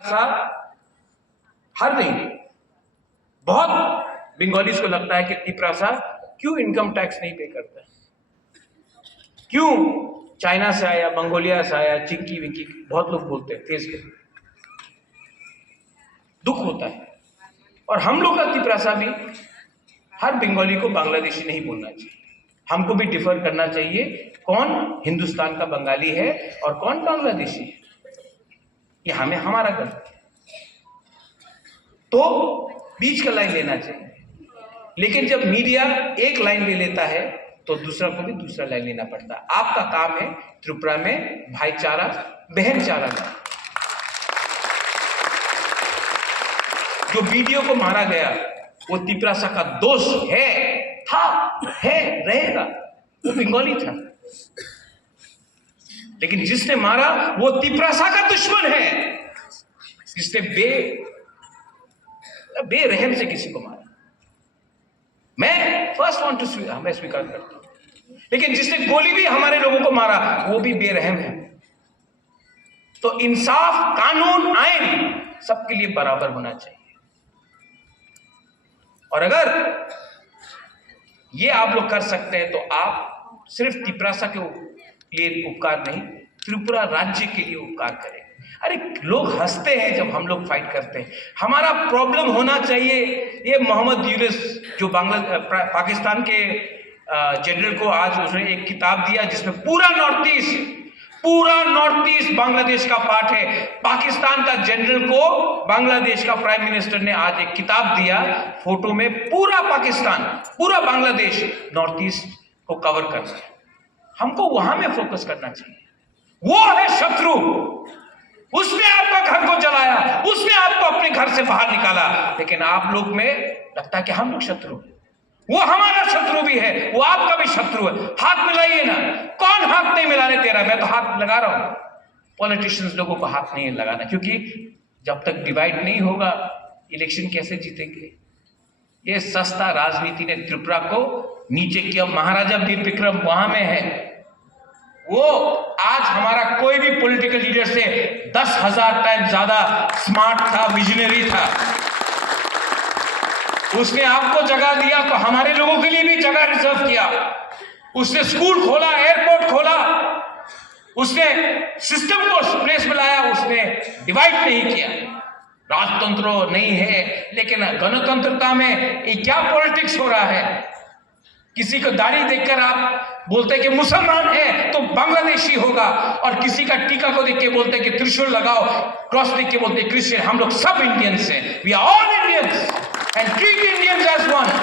सा हर नहीं, बहुत बंगालीज को लगता है कि तिपरासा क्यों इनकम टैक्स नहीं पे करता, क्यों चाइना से आया, मंगोलिया से आया, चिंकी विंकी, बहुत लोग बोलते हैं फेस पे, दुख होता है। और हम लोग का तिपरासा भी हर बंगाली को बांग्लादेशी नहीं बोलना चाहिए, हमको भी डिफर करना चाहिए कौन हिंदुस्तान का बंगाली है और कौन बांग्लादेशी है, ये हमें हमारा गलत है, तो बीच का लाइन लेना चाहिए। लेकिन जब मीडिया एक लाइन ले लेता है तो दूसरा को भी दूसरा लाइन लेना पड़ता है। आपका काम है त्रिपुरा में भाईचारा, बहनचारा का। जो वीडियो को मारा गया वो तिपरासा का दोष है, था, है, रहेगा, वो बंगाली था। लेकिन जिसने मारा वो तिपरासा का दुश्मन है, जिसने बेरहम से किसी को मारा। मैं फर्स्ट वांट टू मैं स्वीकार करता हूं, लेकिन जिसने गोली भी हमारे लोगों को मारा वो भी बेरहम है। तो इंसाफ, कानून, आइन सबके लिए बराबर होना चाहिए। और अगर ये आप लोग कर सकते हैं तो आप सिर्फ तिपरासा के लिए उपकार नहीं, त्रिपुरा राज्य के लिए उपकार करें। अरे लोग हंसते हैं जब हम लोग फाइट करते हैं, हमारा प्रॉब्लम होना चाहिए। ये मोहम्मद यूनुस जो पाकिस्तान के जनरल को आज उसने एक किताब दिया जिसमें पूरा नॉर्थ ईस्ट बांग्लादेश का पार्ट है। पाकिस्तान का जनरल को बांग्लादेश का प्राइम मिनिस्टर ने आज एक किताब दिया, फोटो में पूरा पाकिस्तान, पूरा बांग्लादेश नॉर्थ ईस्ट को कवर करना है। हमको वहां में फोकस करना चाहिए। वो है शत्रु, उसने आपका घर को जलाया, उसने आपको अपने घर से बाहर निकाला, लेकिन आप लोग में लगता है कि हम लोग शत्रु हैं। वो हमारा शत्रु भी है, वो आपका भी शत्रु है। हाथ मिलाइए ना। कौन हाथ नहीं मिलाने तेरा? मैं तो हाथ लगा रहा हूं। पॉलिटिशियंस लोगों को हाथ नहीं लगाना, क्योंकि जब तक डिवाइड नहीं होगा इलेक्शन कैसे जीतेंगे? ये सस्ता राजनीति ने त्रिपुरा को नीचे किया। महाराजा वीर विक्रम वहां में है, वो आज हमारा कोई भी पॉलिटिकल लीडर से 10,000 टाइम ज्यादा स्मार्ट था, विजनरी था। उसने आपको जगह दिया तो हमारे लोगों के लिए भी जगह रिजर्व किया। उसने स्कूल खोला, एयरपोर्ट खोला, उसने सिस्टम को प्लेस में लाया, उसने डिवाइड नहीं किया। राजतंत्र नहीं है, लेकिन गणतंत्रता में ये क्या पॉलिटिक्स हो रहा है? किसी को दाढ़ी देखकर आप बोलते हैं कि मुसलमान है तो बांग्लादेशी होगा, और किसी का टीका को देख के बोलते हैं कि त्रिशूल लगाओ, क्रॉस देख के बोलते हैं क्रिश्चियन। हम लोग सब इंडियंस हैं, we are all Indians and treat Indians as one.